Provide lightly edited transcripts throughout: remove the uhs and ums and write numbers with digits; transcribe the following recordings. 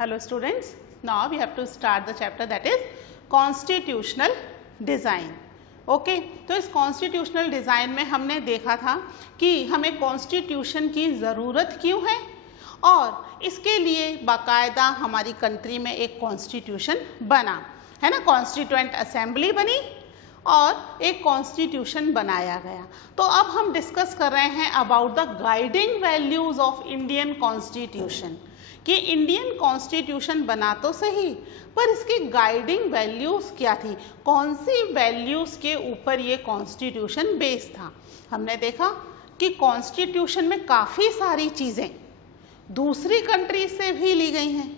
Hello students, now we have to start the chapter that is Constitutional Design. Okay तो इस constitutional design में हमने देखा था कि हमें कॉन्स्टिट्यूशन की ज़रूरत क्यों है और इसके लिए बाकायदा हमारी कंट्री में एक कॉन्स्टिट्यूशन बना है ना, कॉन्स्टिट्यूएंट असेंबली बनी और एक कॉन्स्टिट्यूशन बनाया गया। तो अब हम डिस्कस कर रहे हैं about the guiding values of Indian constitution कि इंडियन कॉन्स्टिट्यूशन बना तो सही पर इसकी गाइडिंग वैल्यूज़ क्या थी, कौन सी वैल्यूज़ के ऊपर ये कॉन्स्टिट्यूशन बेस्ड था। हमने देखा कि कॉन्स्टिट्यूशन में काफ़ी सारी चीज़ें दूसरी कंट्री से भी ली गई हैं,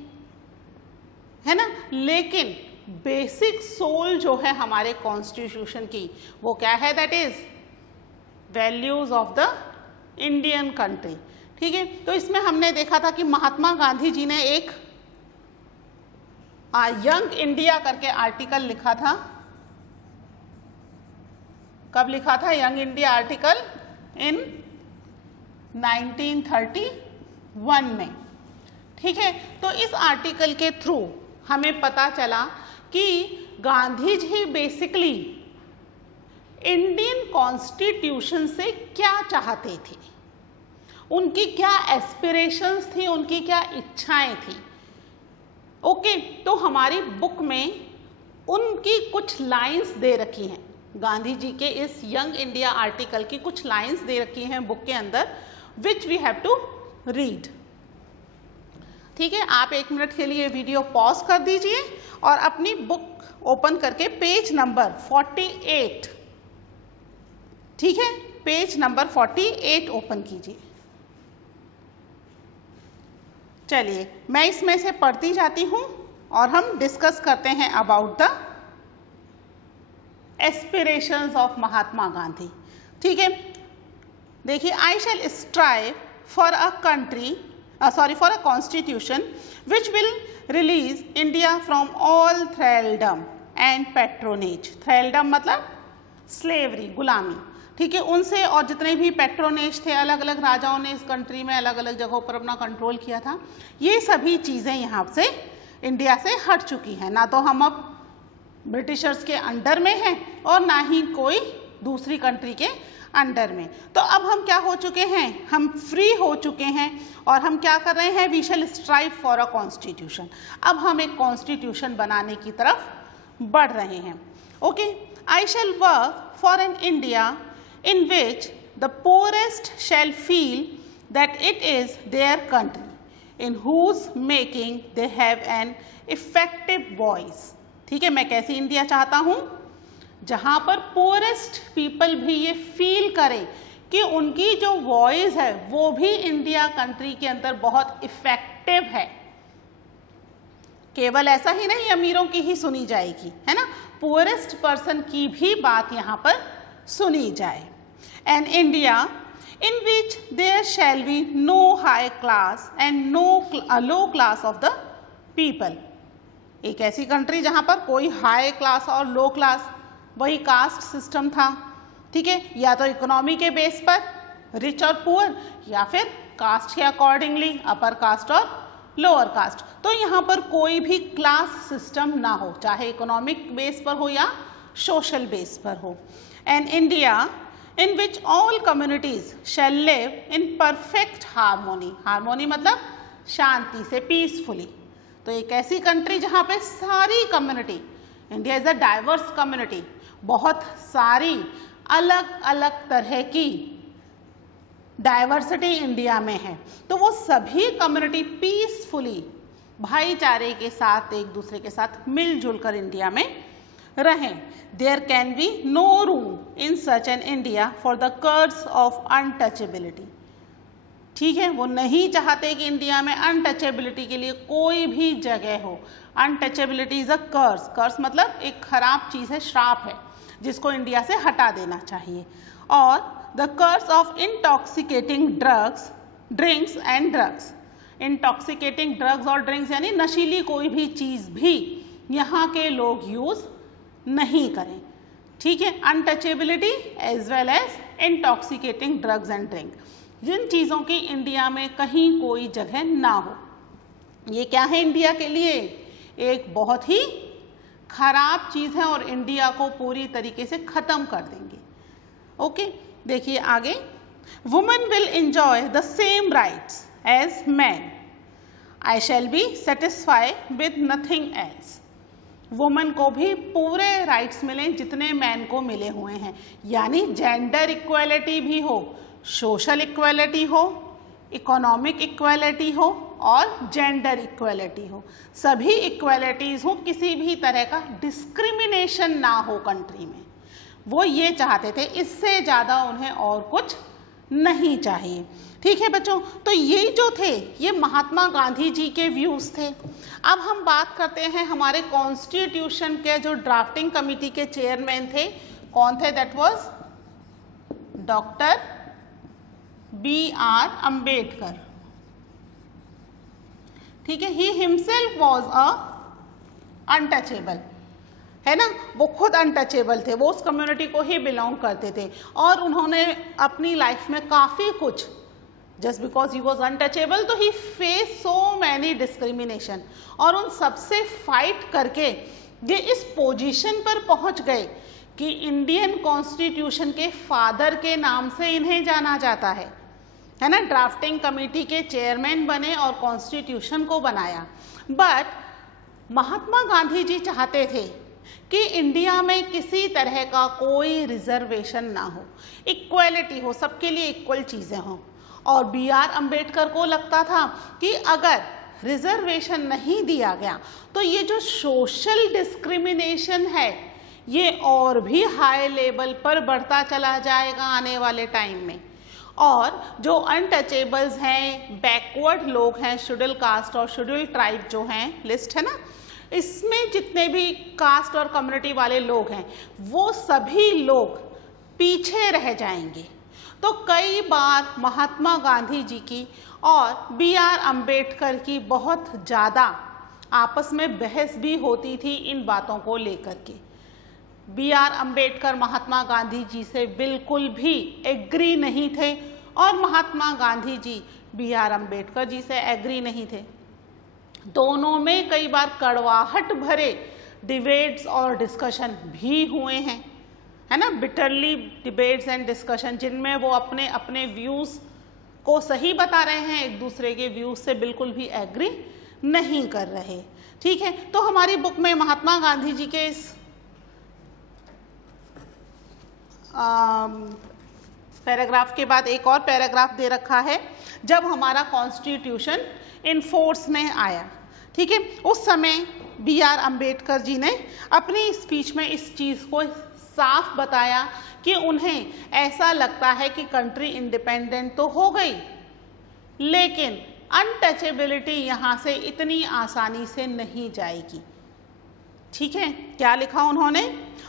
है ना, लेकिन बेसिक सोल जो है हमारे कॉन्स्टिट्यूशन की वो क्या है, that is values of the Indian country. ठीक है, तो इसमें हमने देखा था कि महात्मा गांधी जी ने एक यंग इंडिया करके आर्टिकल लिखा था। कब लिखा था यंग इंडिया आर्टिकल? इन 1931 में। ठीक है, तो इस आर्टिकल के थ्रू हमें पता चला कि Gandhi ji basically Indian constitution से क्या चाहते थे, उनकी क्या एस्पिरेशंस थी, उनकी क्या इच्छाएं थी। ओके, तो हमारी बुक में उनकी कुछ लाइंस दे रखी हैं, गांधी जी के इस यंग इंडिया आर्टिकल की कुछ लाइंस दे रखी हैं बुक के अंदर, which we have to read. ठीक है, आप 1 मिनट के लिए वीडियो पॉज कर दीजिए और अपनी बुक ओपन करके पेज नंबर 48, ठीक है, पेज नंबर 48 ओपन कीजिए। चलिए मैं इसमें से पढ़ती जाती हूं और हम डिस्कस करते हैं about the aspirations of Mahatma Gandhi. ठीक है, देखिए, I shall strive for a country for a constitution which will release India from all thraldom and patronage. thraldom मतलब स्लेवरी, गुलामी, ठीक है, उनसे, और जितने भी पैट्रोनेज थे, अलग अलग राजाओं ने इस कंट्री में अलग अलग जगहों पर अपना कंट्रोल किया था, ये सभी चीज़ें यहाँ से इंडिया से हट चुकी हैं। ना तो हम अब ब्रिटिशर्स के अंडर में हैं और ना ही कोई दूसरी कंट्री के अंडर में। तो अब हम क्या हो चुके हैं, हम फ्री हो चुके हैं और हम क्या कर रहे हैं, we shall strive for a constitution. अब हम एक कॉन्स्टिट्यूशन बनाने की तरफ बढ़ रहे हैं। Okay, I shall work for an India in which the poorest shall feel that it is their country in whose making they have an effective voice. ठीक है, मैं कैसी इंडिया चाहता हूँ जहाँ पर पोरेस्ट पीपल भी ये फील करें कि उनकी जो वॉइस है वो भी इंडिया कंट्री के अंदर बहुत इफेक्टिव है। केवल ऐसा ही नहीं अमीरों की ही सुनी जाएगी, है ना, पोरेस्ट पर्सन की भी बात यहाँ पर सुनी जाए। An India in which there shall be no high class and no low class of the people. एक ऐसी कंट्री जहाँ पर कोई हाई क्लास और लो क्लास, वही कास्ट सिस्टम था, ठीक है, या तो इकोनॉमी के बेस पर रिच और पुअर, या फिर कास्ट के अकॉर्डिंगली अपर कास्ट और लोअर कास्ट। तो यहाँ पर कोई भी क्लास सिस्टम ना हो, चाहे इकोनॉमिक बेस पर हो या सोशल बेस पर हो। An India in which all communities shall live in perfect harmony. Harmony मतलब शांति से, पीसफुली। तो एक ऐसी कंट्री जहाँ पे सारी community, India is a diverse community, बहुत सारी अलग अलग तरह की डाइवर्सिटी इंडिया में है, तो वो सभी कम्युनिटी पीसफुली, भाईचारे के साथ, एक दूसरे के साथ मिलजुल कर इंडिया में रहें। There can be no room in such an India for the curse of untouchability. ठीक है, वो नहीं चाहते कि इंडिया में अनटचेबिलिटी के लिए कोई भी जगह हो। अनटचेबिलिटी इज अ कर्स, कर्स मतलब एक खराब चीज़ है, श्राप है, जिसको इंडिया से हटा देना चाहिए। और the curse of intoxicating drinks and drugs. Intoxicating drugs और ड्रिंक्स यानी नशीली कोई भी चीज़ भी यहाँ के लोग यूज़ नहीं करें। ठीक है, untouchability as well as intoxicating drugs and drink, जिन चीज़ों की इंडिया में कहीं कोई जगह ना हो। ये क्या है इंडिया के लिए? एक बहुत ही खराब चीज़ है और इंडिया को पूरी तरीके से ख़त्म कर देंगे। ओके, देखिए आगे, women will enjoy the same rights as man, I shall be satisfy with nothing else. Women को भी पूरे राइट्स मिलें जितने मैन को मिले हुए हैं, यानी जेंडर इक्वालिटी भी हो, सोशल इक्वालिटी हो, इकोनॉमिक इक्वालिटी हो और जेंडर इक्वालिटी हो, सभी इक्वालिटीज़ हो, किसी भी तरह का डिस्क्रिमिनेशन ना हो कंट्री में। वो ये चाहते थे, इससे ज़्यादा उन्हें और कुछ नहीं चाहिए। ठीक है बच्चों, तो ये जो थे ये महात्मा गांधी जी के व्यूज़ थे। अब हम बात करते हैं हमारे कॉन्स्टिट्यूशन के जो ड्राफ्टिंग कमेटी के चेयरमैन थे, कौन थे? That was doctor B.R. Ambedkar. ठीक है, ही हिमसेल्फ वॉज अनटचेबल, है ना, वो खुद अनटचेबल थे, वो उस कम्युनिटी को ही बिलोंग करते थे और उन्होंने अपनी लाइफ में काफ़ी कुछ, just because he was untouchable तो ही फेस सो मैनी डिस्क्रिमिनेशन, और उन सबसे फाइट करके ये इस पोजीशन पर पहुंच गए कि इंडियन कॉन्स्टिट्यूशन के फादर के नाम से इन्हें जाना जाता है ना। ड्राफ्टिंग कमेटी के चेयरमैन बने और कॉन्स्टिट्यूशन को बनाया। बट महात्मा गांधी जी चाहते थे कि इंडिया में किसी तरह का कोई रिजर्वेशन ना हो, इक्वलिटी हो, सबके लिए इक्वल चीज़ें हों। और B.R. अम्बेडकर को लगता था कि अगर रिजर्वेशन नहीं दिया गया तो ये जो सोशल डिस्क्रिमिनेशन है ये और भी हाई लेवल पर बढ़ता चला जाएगा आने वाले टाइम में, और जो अनटचेबल्स हैं, बैकवर्ड लोग हैं, शेड्यूल कास्ट और शेड्यूल ट्राइब जो हैं, लिस्ट है ना, इसमें जितने भी कास्ट और कम्युनिटी वाले लोग हैं वो सभी लोग पीछे रह जाएंगे। तो कई बार महात्मा गांधी जी की और B.R. अम्बेडकर की बहुत ज़्यादा आपस में बहस भी होती थी इन बातों को लेकर के। B.R. अम्बेडकर महात्मा गांधी जी से बिल्कुल भी एग्री नहीं थे और महात्मा गांधी जी B.R. अम्बेडकर जी से एग्री नहीं थे। दोनों में कई बार कड़वाहट भरे डिबेट्स और डिस्कशन भी हुए हैं, है ना, बिटरली डिबेट्स एंड डिस्कशन, जिनमें वो अपने अपने व्यूज़ को सही बता रहे हैं, एक दूसरे के व्यूज़ से बिल्कुल भी एग्री नहीं कर रहे। ठीक है, तो हमारी बुक में महात्मा गांधी जी के इस पैराग्राफ के बाद एक और पैराग्राफ दे रखा है, जब हमारा कॉन्स्टिट्यूशन इन फोर्स में आया। ठीक है, उस समय B.R. अम्बेडकर जी ने अपनी स्पीच में इस चीज़ को साफ बताया कि उन्हें ऐसा लगता है कि कंट्री इंडिपेंडेंट तो हो गई लेकिन अनटचेबिलिटी यहाँ से इतनी आसानी से नहीं जाएगी। ठीक है, क्या लिखा उन्होंने?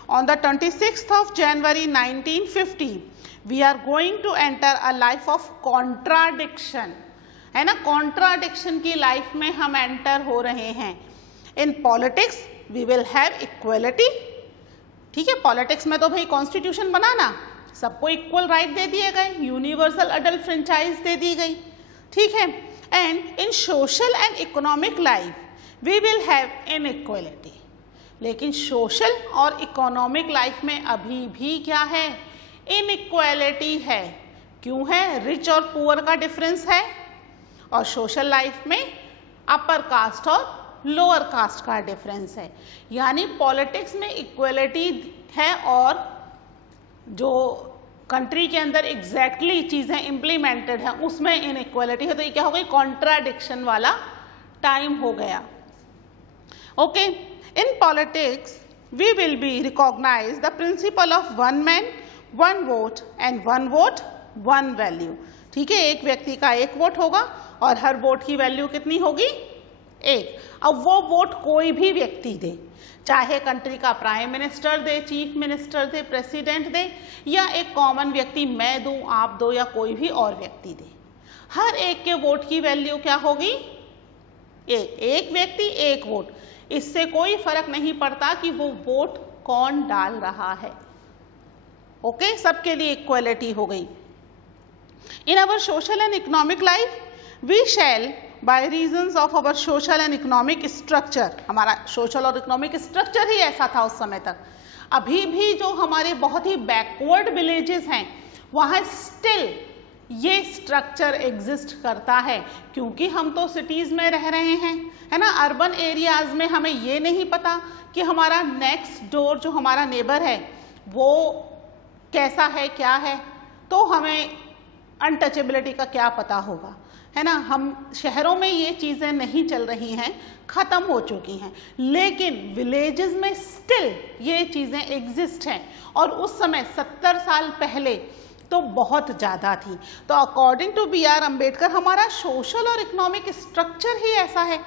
On the 26th of January 1950 we are going to enter a life of contradiction, है ना, कॉन्ट्राडिक्शन की लाइफ में हम एंटर हो रहे हैं। In politics we will have equality. ठीक है, पॉलिटिक्स में तो भाई कॉन्स्टिट्यूशन बनाना, सबको इक्वल राइट दे दिए गए, यूनिवर्सल अडल्ट फ्रेंचाइज दे दी गई। ठीक है, and in social and economic life we will have inequality. लेकिन सोशल और इकोनॉमिक लाइफ में अभी भी क्या है? इनइक्वालिटी है। क्यों है? रिच और पुअर का डिफरेंस है, और सोशल लाइफ में अपर कास्ट और लोअर कास्ट का डिफरेंस है। यानी पॉलिटिक्स में इक्वलिटी है और जो कंट्री के अंदर एग्जैक्टली चीज़ें इम्प्लीमेंटेड हैं उसमें इनइक्वालिटी है। तो ये क्या हो गई? कॉन्ट्राडिक्शन वाला टाइम हो गया। Okay, in politics we will be recognize the principle of one man one vote and one vote one value. ठीक है, एक व्यक्ति का एक वोट होगा और हर वोट की वैल्यू कितनी होगी? एक। अब वो वोट कोई भी व्यक्ति दे, चाहे कंट्री का प्राइम मिनिस्टर दे, चीफ मिनिस्टर दे, प्रेसिडेंट दे, या एक कॉमन व्यक्ति मैं दूं, आप दो, या कोई भी और व्यक्ति दे, हर एक के वोट की वैल्यू क्या होगी? एक। एक व्यक्ति एक वोट, इससे कोई फर्क नहीं पड़ता कि वो वोट कौन डाल रहा है। ओके, सबके लिए इक्वलिटी हो गई। In our social and economic life we shall by reasons of our social and economic structure, हमारा सोशल और इकोनॉमिक स्ट्रक्चर ही ऐसा था उस समय तक। अभी भी जो हमारे बहुत ही बैकवर्ड विलेजेस हैं वहाँ स्टिल ये स्ट्रक्चर एग्जिस्ट करता है, क्योंकि हम तो सिटीज़ में रह रहे हैं, है ना। अर्बन एरियाज़ में हमें ये नहीं पता कि हमारा नेक्स्ट डोर जो हमारा नेबर है वो कैसा है, क्या है, तो हमें अनटचेबिलिटी का क्या पता होगा, है ना। हम शहरों में ये चीज़ें नहीं चल रही हैं, ख़त्म हो चुकी हैं, लेकिन विलेजेस में स्टिल ये चीज़ें एग्जिस्ट हैं, और उस समय 70 साल पहले तो बहुत ज़्यादा थी। तो according to B R Ambedkar हमारा सोशल और इकोनॉमिक स्ट्रक्चर ही ऐसा है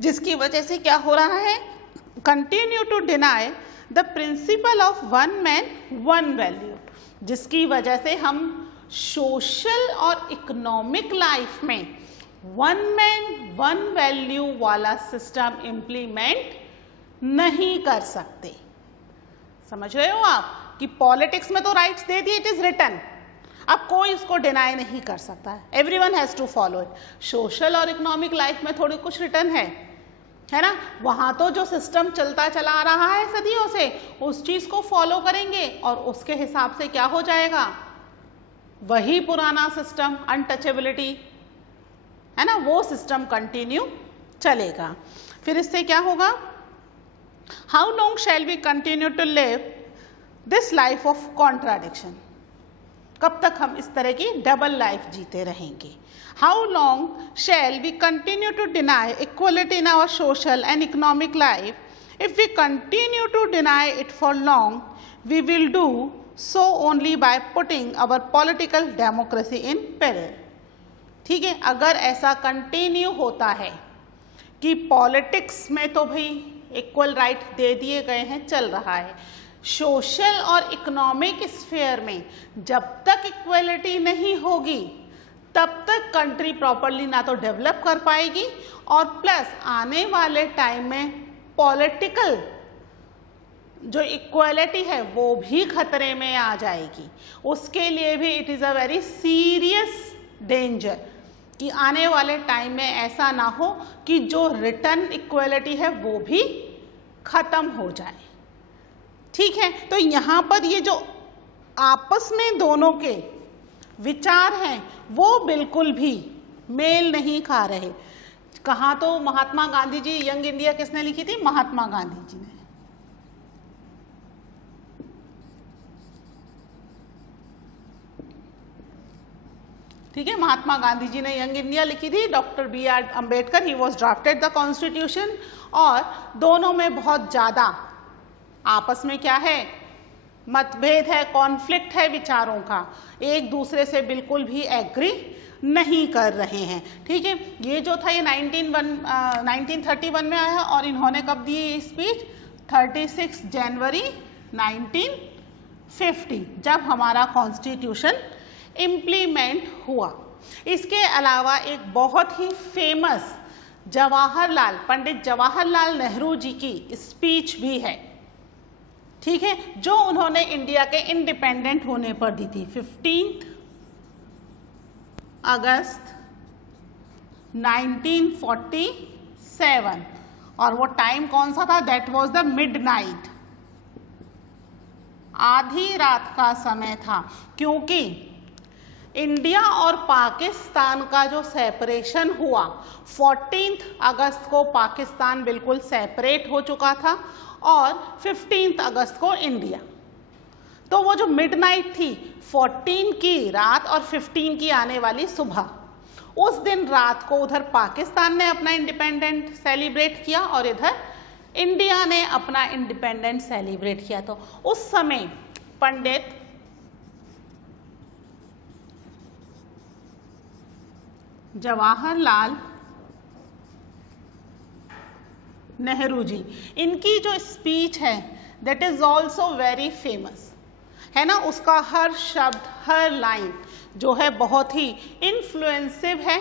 जिसकी वजह से क्या हो रहा है, continue to deny the principle of one man one value, जिसकी वजह से हम सोशल और इकोनॉमिक लाइफ में वन मैन वन वैल्यू वाला सिस्टम इम्प्लीमेंट नहीं कर सकते। समझ रहे हो आप कि पॉलिटिक्स में तो राइट्स दे दिए, इट इज रिटन, अब कोई उसको डिनाई नहीं कर सकता है, everyone has to follow it. Social और इकोनॉमिक लाइफ में थोड़ी कुछ रिटन है ना, वहाँ तो जो सिस्टम चलता चला आ रहा है सदियों से उस चीज़ को फॉलो करेंगे और उसके हिसाब से क्या हो जाएगा, वही पुराना सिस्टम अनटचेबिलिटी, है ना, वो सिस्टम कंटिन्यू चलेगा। फिर इससे क्या होगा, how long shall we continue to live this life of contradiction, कब तक हम इस तरह की डबल लाइफ जीते रहेंगे। How long shall we continue to deny equality in our social and economic life, if we continue to deny it for long we will do so only by putting our political democracy in peril। ठीक है, अगर ऐसा continue होता है कि politics में तो भाई इक्वल राइट दे दिए गए हैं, चल रहा है, सोशल और इकोनॉमिक स्फीयर में जब तक इक्वलिटी नहीं होगी तब तक कंट्री प्रॉपरली ना तो डेवलप कर पाएगी, और प्लस आने वाले टाइम में पॉलिटिकल जो इक्वालिटी है वो भी खतरे में आ जाएगी। उसके लिए भी it is a very serious danger कि आने वाले टाइम में ऐसा ना हो कि जो रिटर्न इक्वालिटी है वो भी ख़त्म हो जाए। ठीक है, तो यहाँ पर ये जो आपस में दोनों के विचार हैं वो बिल्कुल भी मेल नहीं खा रहे। कहाँ तो महात्मा गांधी जी, यंग इंडिया किसने लिखी थी, महात्मा गांधी जी ने। ठीक है, महात्मा गांधी जी ने यंग इंडिया लिखी थी, doctor B R Ambedkar he was drafted the constitution, और दोनों में बहुत ज़्यादा आपस में क्या है, मतभेद है, कॉन्फ्लिक्ट है विचारों का, एक दूसरे से बिल्कुल भी एग्री नहीं कर रहे हैं। ठीक है, ये जो था ये 1931 में आया, और इन्होंने कब दी ये स्पीच, 36 जनवरी 1950, जब हमारा कॉन्स्टिट्यूशन इम्प्लीमेंट हुआ। इसके अलावा एक बहुत ही फेमस पंडित जवाहरलाल नेहरू जी की स्पीच भी है, ठीक है, जो उन्होंने इंडिया के इंडिपेंडेंट होने पर दी थी 15 अगस्त 1947, और वो टाइम कौन सा था, दैट वाज द मिडनाइट, आधी रात का समय था, क्योंकि इंडिया और पाकिस्तान का जो सेपरेशन हुआ 14 अगस्त को पाकिस्तान बिल्कुल सेपरेट हो चुका था, और 15 अगस्त को इंडिया। तो वो जो मिडनाइट थी 14 की रात और 15 की आने वाली सुबह, उस दिन रात को उधर पाकिस्तान ने अपना इंडिपेंडेंट सेलिब्रेट किया और इधर इंडिया ने अपना इंडिपेंडेंट सेलिब्रेट किया। तो उस समय पंडित जवाहरलाल नेहरू जी, इनकी जो स्पीच है that is also very famous, है ना, उसका हर शब्द हर लाइन जो है बहुत ही इन्फ्लुएंसिव है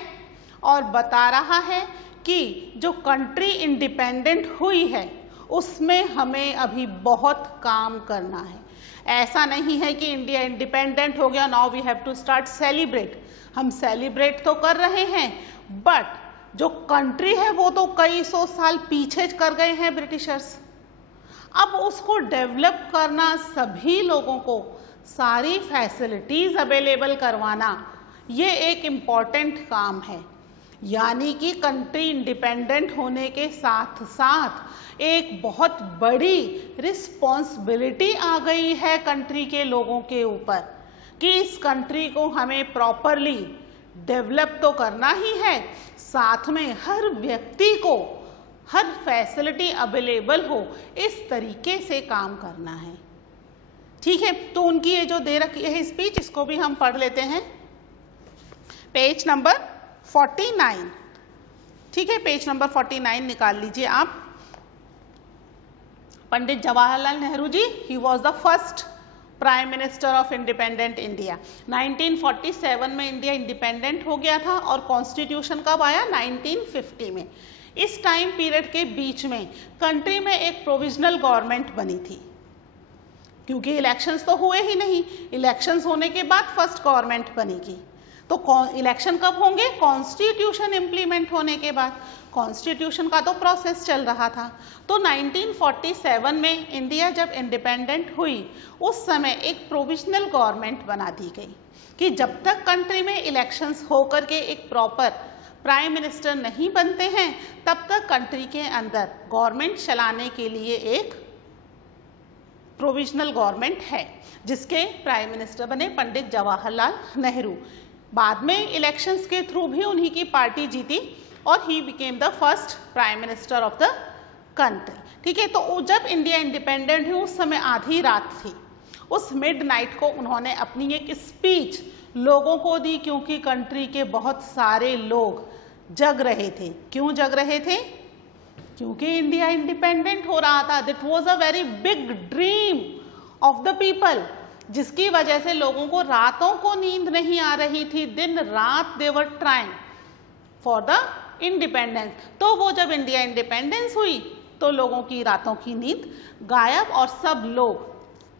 और बता रहा है कि जो कंट्री इंडिपेंडेंट हुई है उसमें हमें अभी बहुत काम करना है। ऐसा नहीं है कि इंडिया इंडिपेंडेंट हो गया, now we have to start celebrate. हम सेलिब्रेट तो कर रहे हैं, बट जो कंट्री है वो तो कई सौ साल पीछे कर गए हैं ब्रिटिशर्स। अब उसको डेवलप करना, सभी लोगों को सारी फैसिलिटीज़ अवेलेबल करवाना, ये एक इम्पॉर्टेंट काम है। यानी कि कंट्री इंडिपेंडेंट होने के साथ साथ एक बहुत बड़ी रिस्पॉन्सिबिलिटी आ गई है कंट्री के लोगों के ऊपर कि इस कंट्री को हमें प्रॉपरली डेवलप तो करना ही है, साथ में हर व्यक्ति को हर फैसिलिटी अवेलेबल हो इस तरीके से काम करना है। ठीक है, तो उनकी ये जो दे रखी है स्पीच, इसको भी हम पढ़ लेते हैं। पेज नंबर 49, ठीक है, पेज नंबर 49 निकाल लीजिए आप। Pandit Jawaharlal Nehru ji, he was the first prime minister of independent India. 1947 में इंडिया इंडिपेंडेंट हो गया था और कॉन्स्टिट्यूशन कब आया? 1950 में। इस टाइम पीरियड के बीच में कंट्री में एक प्रोविजनल गवर्नमेंट बनी थी, क्योंकि इलेक्शंस तो हुए ही नहीं। इलेक्शंस होने के बाद फर्स्ट गवर्नमेंट बनेगी। तो इलेक्शन कब होंगे? कॉन्स्टिट्यूशन इम्प्लीमेंट होने के बाद। कॉन्स्टिट्यूशन का तो प्रोसेस चल रहा था। तो 1947 में इंडिया जब इंडिपेंडेंट हुई, उस समय एक प्रोविजनल गवर्नमेंट बना दी गई कि जब तक कंट्री में इलेक्शंस होकर के एक प्रॉपर प्राइम मिनिस्टर नहीं बनते हैं, तब तक कंट्री के अंदर गवर्नमेंट चलाने के लिए एक प्रोविजनल गवर्नमेंट है, जिसके प्राइम मिनिस्टर बने पंडित जवाहरलाल नेहरू। बाद में इलेक्शंस के थ्रू भी उन्हीं की पार्टी जीती और he became the first prime minister of the country. ठीक है, तो जब इंडिया इंडिपेंडेंट हुई उस समय आधी रात थी। उस मिडनाइट को उन्होंने अपनी एक स्पीच लोगों को दी, क्योंकि कंट्री के बहुत सारे लोग जग रहे थे। क्यों जग रहे थे? क्योंकि इंडिया इंडिपेंडेंट हो रहा था। That was a very big dream of the people, जिसकी वजह से लोगों को रातों को नींद नहीं आ रही थी। दिन रात they were trying for the independence. तो वो जब इंडिया इंडिपेंडेंस हुई तो लोगों की रातों की नींद गायब, और सब लोग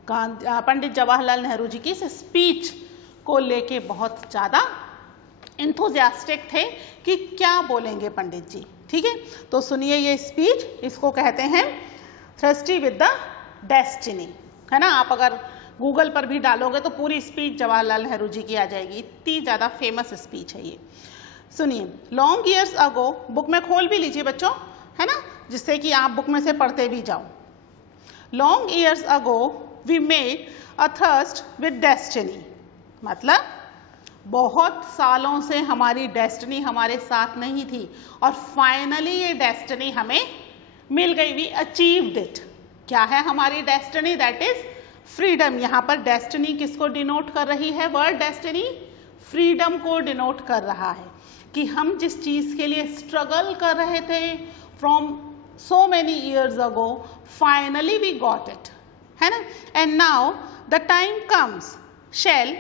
पंडित जवाहरलाल नेहरू जी की इस स्पीच को लेके बहुत ज़्यादा इंथुजियास्टिक थे कि क्या बोलेंगे पंडित जी। ठीक है, तो सुनिए ये स्पीच, इसको कहते हैं थ्रस्टी विद द डेस्टिनी, है ना। आप अगर गूगल पर भी डालोगे तो पूरी स्पीच जवाहरलाल नेहरू जी की आ जाएगी, इतनी ज़्यादा फेमस स्पीच है ये। सुनिए। लॉन्ग ईयर्स अगो, बुक में खोल भी लीजिए बच्चों, है ना, जिससे कि आप बुक में से पढ़ते भी जाओ। Long years ago we made a tryst with destiny, मतलब बहुत सालों से हमारी डेस्टिनी हमारे साथ नहीं थी और फाइनली ये डेस्टिनी हमें मिल गई। We achieved it. क्या है हमारी डेस्टिनी? That is freedom. यहाँ पर डेस्टिनी किसको डिनोट कर रही है? वर्ड डेस्टिनी फ्रीडम को डिनोट कर रहा है कि हम जिस चीज़ के लिए स्ट्रगल कर रहे थे from so many years ago, finally we got it, है ना। And now the time comes shall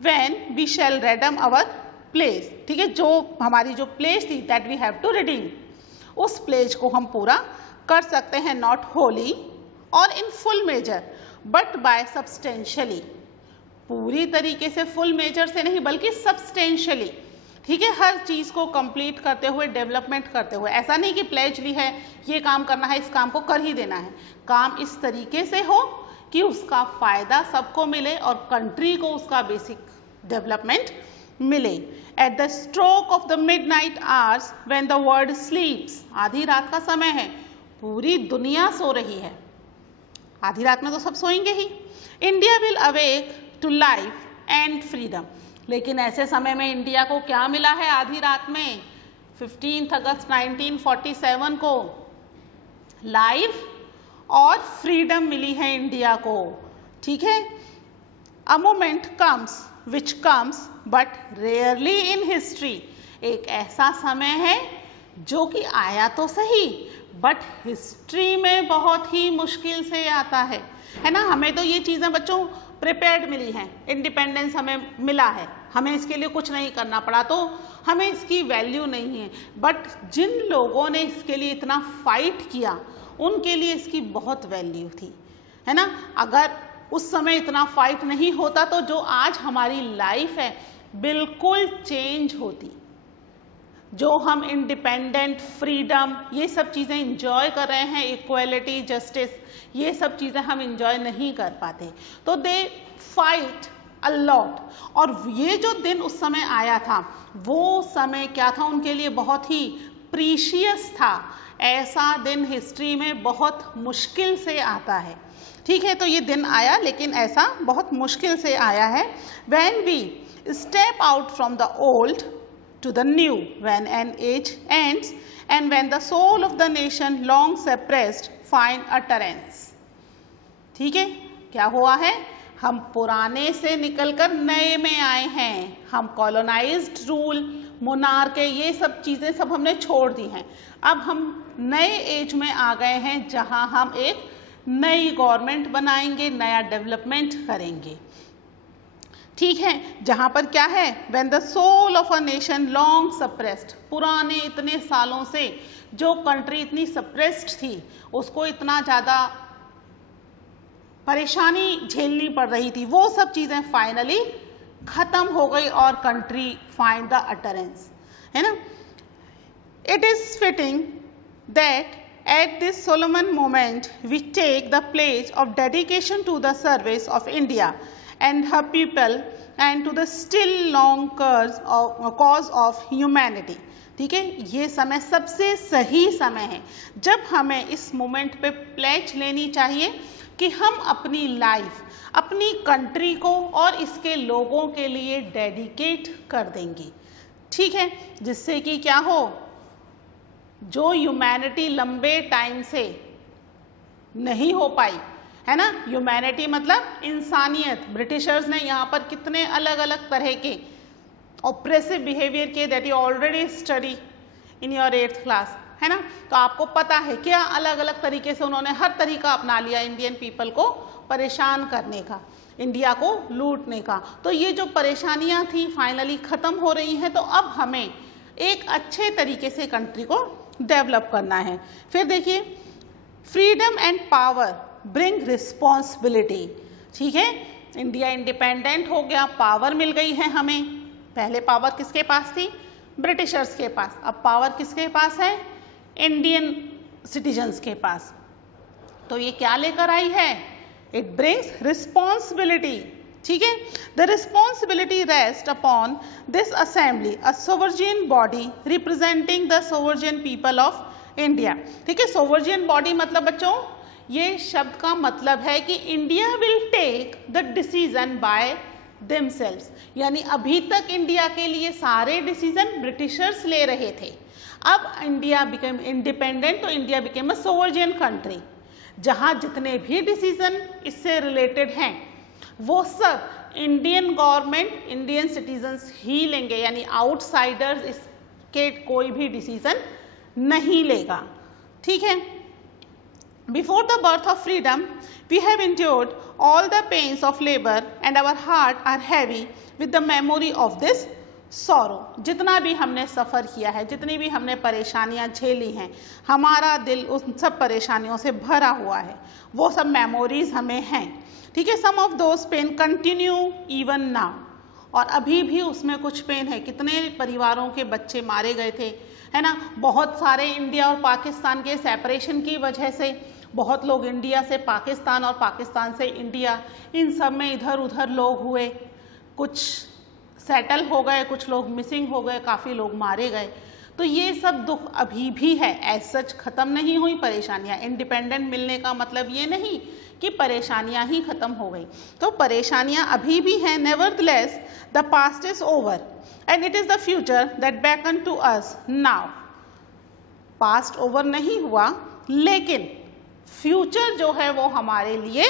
when we shall redeem our place। ठीक है, जो हमारी जो प्लेस थी that we have to redeem, उस प्लेस को हम पूरा कर सकते हैं, नॉट होली और in full measure but by substantially. पूरी तरीके से फुल मेजर से नहीं बल्कि सब्सटेंशियली। ठीक है, हर चीज़ को कंप्लीट करते हुए, डेवलपमेंट करते हुए। ऐसा नहीं कि प्लेज ली है, ये काम करना है, इस काम को कर ही देना है। काम इस तरीके से हो कि उसका फ़ायदा सबको मिले और कंट्री को उसका बेसिक डेवलपमेंट मिले। At the stroke of the midnight hours when the world स्लीप्स, आधी रात का समय है, पूरी दुनिया सो रही है, आधी रात में तो सब सोएंगे ही। India will awake to life and freedom. लेकिन ऐसे समय में इंडिया को क्या मिला है आधी रात में? 15 अगस्त 1947 को लाइफ और फ्रीडम मिली है इंडिया को। ठीक है, a moment comes which comes but rarely in history. एक ऐसा समय है जो कि आया तो सही बट हिस्ट्री में बहुत ही मुश्किल से आता है ना। हमें तो ये चीज़ें बच्चों प्रिपेयर्ड मिली हैं, इंडिपेंडेंस हमें मिला है, हमें इसके लिए कुछ नहीं करना पड़ा, तो हमें इसकी वैल्यू नहीं है। बट जिन लोगों ने इसके लिए इतना फाइट किया उनके लिए इसकी बहुत वैल्यू थी, है ना। अगर उस समय इतना फाइट नहीं होता तो जो आज हमारी लाइफ है बिल्कुल चेंज होती। जो हम इंडिपेंडेंट, फ्रीडम, ये सब चीज़ें इंजॉय कर रहे हैं, इक्वालिटी, जस्टिस, ये सब चीज़ें हम इंजॉय नहीं कर पाते। तो दे फाइट अ लॉट। और ये जो दिन उस समय आया था, वो समय क्या था उनके लिए, बहुत ही प्रीशियस था। ऐसा दिन हिस्ट्री में बहुत मुश्किल से आता है। ठीक है, तो ये दिन आया, लेकिन ऐसा बहुत मुश्किल से आया है। When we step out from the old to the new, when an age ends and when the soul of the nation long suppressed find utterance। ठीक है, क्या हुआ है, हम पुराने से निकलकर नए में आए हैं। हम कॉलोनाइज्ड रूल, मोनार्के, ये सब चीज़ें सब हमने छोड़ दी हैं। अब हम नए एज में आ गए हैं, जहां हम एक नई गवर्नमेंट बनाएंगे, नया डेवलपमेंट करेंगे। ठीक है, जहां पर क्या है, when the soul of a nation long suppressed, पुराने इतने सालों से जो कंट्री इतनी सप्रेस्ड थी, उसको इतना ज़्यादा परेशानी झेलनी पड़ रही थी, वो सब चीज़ें फाइनली खत्म हो गई और कंट्री फाइंड द अटरेंस, है ना। It is fitting that at this solemn moment we take the pledge of dedication to the service of India and her people and to the still long cause of humanity। ठीक है, ये समय सबसे सही समय है जब हमें इस मोमेंट पे प्लेज लेनी चाहिए कि हम अपनी लाइफ, अपनी कंट्री को और इसके लोगों के लिए डेडिकेट कर देंगे। ठीक है, जिससे कि क्या हो, जो ह्यूमैनिटी लंबे टाइम से नहीं हो पाई, है ना, ह्यूमैनिटी मतलब इंसानियत। ब्रिटिशर्स ने यहाँ पर कितने अलग अलग तरह के ऑप्रेसिव बिहेवियर किए, that you already study in your 8th class, है ना। तो आपको पता है क्या अलग अलग तरीके से उन्होंने हर तरीका अपना लिया इंडियन पीपल को परेशान करने का, इंडिया को लूटने का। तो ये जो परेशानियाँ थी फाइनली ख़त्म हो रही हैं। तो अब हमें एक अच्छे तरीके से कंट्री को डेवलप करना है। फिर देखिए, freedom and power bring responsibility. ठीक है, इंडिया इंडिपेंडेंट हो गया, पावर मिल गई है हमें। पहले पावर किसके पास थी, ब्रिटिशर्स के पास, अब पावर किसके पास है, इंडियन सिटीजन्स के पास। तो ये क्या लेकर आई है, इट ब्रिंग्स रिस्पॉन्सिबिलिटी। ठीक है, the responsibility rest upon this assembly, a sovereign body representing the sovereign people of India. ठीक है, सोवर्जियन बॉडी मतलब बच्चों, ये शब्द का मतलब है कि India will take the decision by themselves, यानी अभी तक इंडिया के लिए सारे डिसीजन ब्रिटिशर्स ले रहे थे। अब इंडिया बिकेम इंडिपेंडेंट, तो इंडिया बिकेम अ सोवर्जियन कंट्री, जहां जितने भी डिसीजन इससे रिलेटेड हैं वो सब इंडियन गवर्नमेंट, इंडियन सिटीजन्स ही लेंगे, यानी आउटसाइडर्स इसके कोई भी डिसीजन नहीं लेगा। ठीक है, before the birth of freedom we have endured all the pains of labor and our heart are heavy with the memory of this sorrow। जितना भी हमने सफ़र किया है, जितनी भी हमने परेशानियां झेली हैं, हमारा दिल उन सब परेशानियों से भरा हुआ है, वो सब मेमोरीज हमें हैं। ठीक है, some of those pain continue even now, और अभी भी उसमें कुछ पेन है। कितने परिवारों के बच्चे मारे गए थे, है ना। बहुत सारे इंडिया और पाकिस्तान के सेपरेशन की वजह से बहुत लोग इंडिया से पाकिस्तान और पाकिस्तान से इंडिया, इन सब में इधर उधर लोग हुए, कुछ सेटल हो गए, कुछ लोग मिसिंग हो गए, काफ़ी लोग मारे गए। तो ये सब दुख अभी भी है, एज सच ख़त्म नहीं हुई परेशानियाँ। इंडिपेंडेंट मिलने का मतलब ये नहीं कि परेशानियाँ ही ख़त्म हो गई, तो परेशानियाँ अभी भी हैं। Nevertheless the past is over and it is the future that beckons to us now. Past over नहीं हुआ, लेकिन फ्यूचर जो है वो हमारे लिए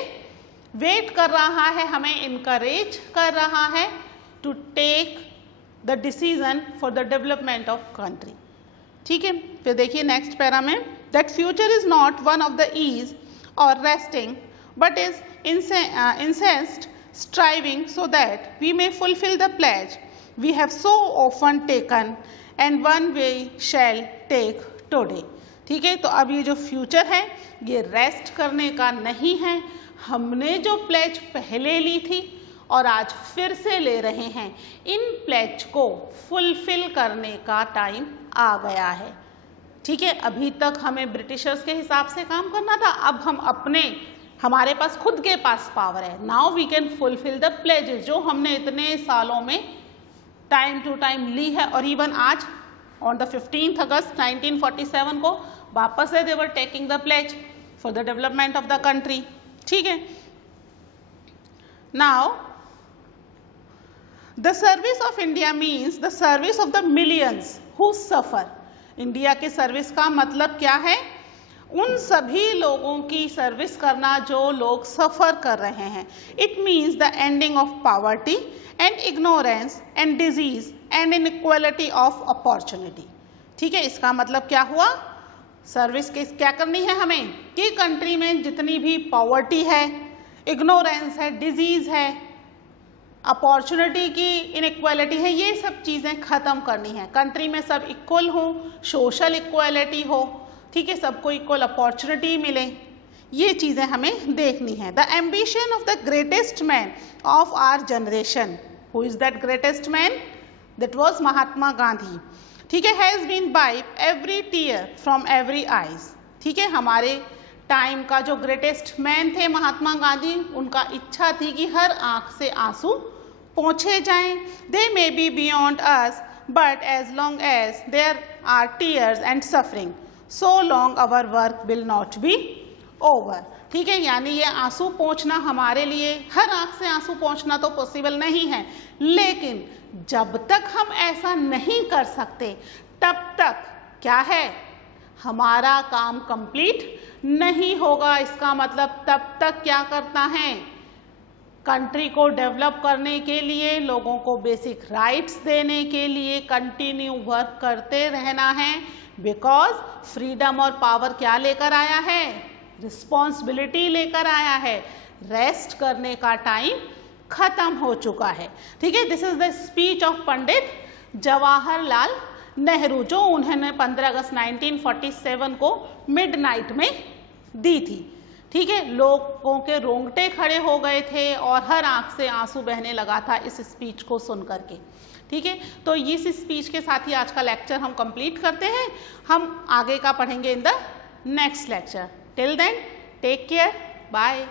वेट कर रहा है, हमें इनकरेज कर रहा है to take the decision for the development of country. ठीक है, फिर देखिए नेक्स्ट पैरा में, that future is not one of the ease or resting but is incessant striving so that we may fulfil the pledge we have so often taken and one way shall take today. ठीक है, तो अब ये जो future है ये rest करने का नहीं है। हमने जो प्लेज पहले ली थी और आज फिर से ले रहे हैं। इन प्लेज को फुलफिल करने का टाइम आ गया है। ठीक है, अभी तक हमें ब्रिटिशर्स के हिसाब से काम करना था, अब हम हमारे पास खुद के पास पावर है। Now we can fulfil the pledges जो हमने इतने सालों में टाइम टू टाइम ली है। और इवन आज ऑन द 15th अगस्त 1947 को वापस से they were taking the pledge for the development of the country. ठीक है, now the service of India means the service of the millions who suffer. India के service का मतलब क्या है? उन सभी लोगों की सर्विस करना जो लोग सफ़र कर रहे हैं। It means the ending of poverty and ignorance and disease and inequality of opportunity. ठीक है, इसका मतलब क्या हुआ? सर्विस क्या करनी है हमें कि कंट्री में जितनी भी पॉवर्टी है, इग्नोरेंस है, डिजीज़ है, अपॉर्चुनिटी की इनइक्वालिटी है, ये सब चीज़ें ख़त्म करनी है। कंट्री में सब इक्वल हो, सोशल इक्वालिटी हो, ठीक है, सबको इक्वल अपॉर्चुनिटी मिले, ये चीज़ें हमें देखनी है। The ambition of the greatest man of our generation, who is that greatest man? That was Mahatma Gandhi. ठीक है, has been wipe every tear from every eyes. ठीक है, हमारे टाइम का जो ग्रेटेस्ट मैन थे महात्मा गांधी, उनका इच्छा थी कि हर आंख से आंसू पोंछे जाएं। They may be beyond us but as long as there are tears and suffering so long our work will not be over. ठीक है, यानी ये आंसू पोंछना हमारे लिए, हर आंख से आंसू पोंछना तो पॉसिबल नहीं है, लेकिन जब तक हम ऐसा नहीं कर सकते तब तक क्या है, हमारा काम कंप्लीट नहीं होगा। इसका मतलब तब तक क्या करना है, कंट्री को डेवलप करने के लिए, लोगों को बेसिक राइट्स देने के लिए कंटिन्यू वर्क करते रहना है। बिकॉज फ्रीडम और पावर क्या लेकर आया है? रिस्पॉन्सिबिलिटी लेकर आया है। रेस्ट करने का टाइम खत्म हो चुका है। ठीक है, this is the speech of Pandit Jawaharlal Nehru जो उन्होंने 15 अगस्त 1947 को मिडनाइट में दी थी। ठीक है, लोगों के रोंगटे खड़े हो गए थे और हर आंख से आंसू बहने लगा था इस स्पीच को सुन करके। ठीक है, तो इस स्पीच के साथ ही आज का लेक्चर हम कंप्लीट करते हैं। हम आगे का पढ़ेंगे in the next lecture. Till then take care, bye.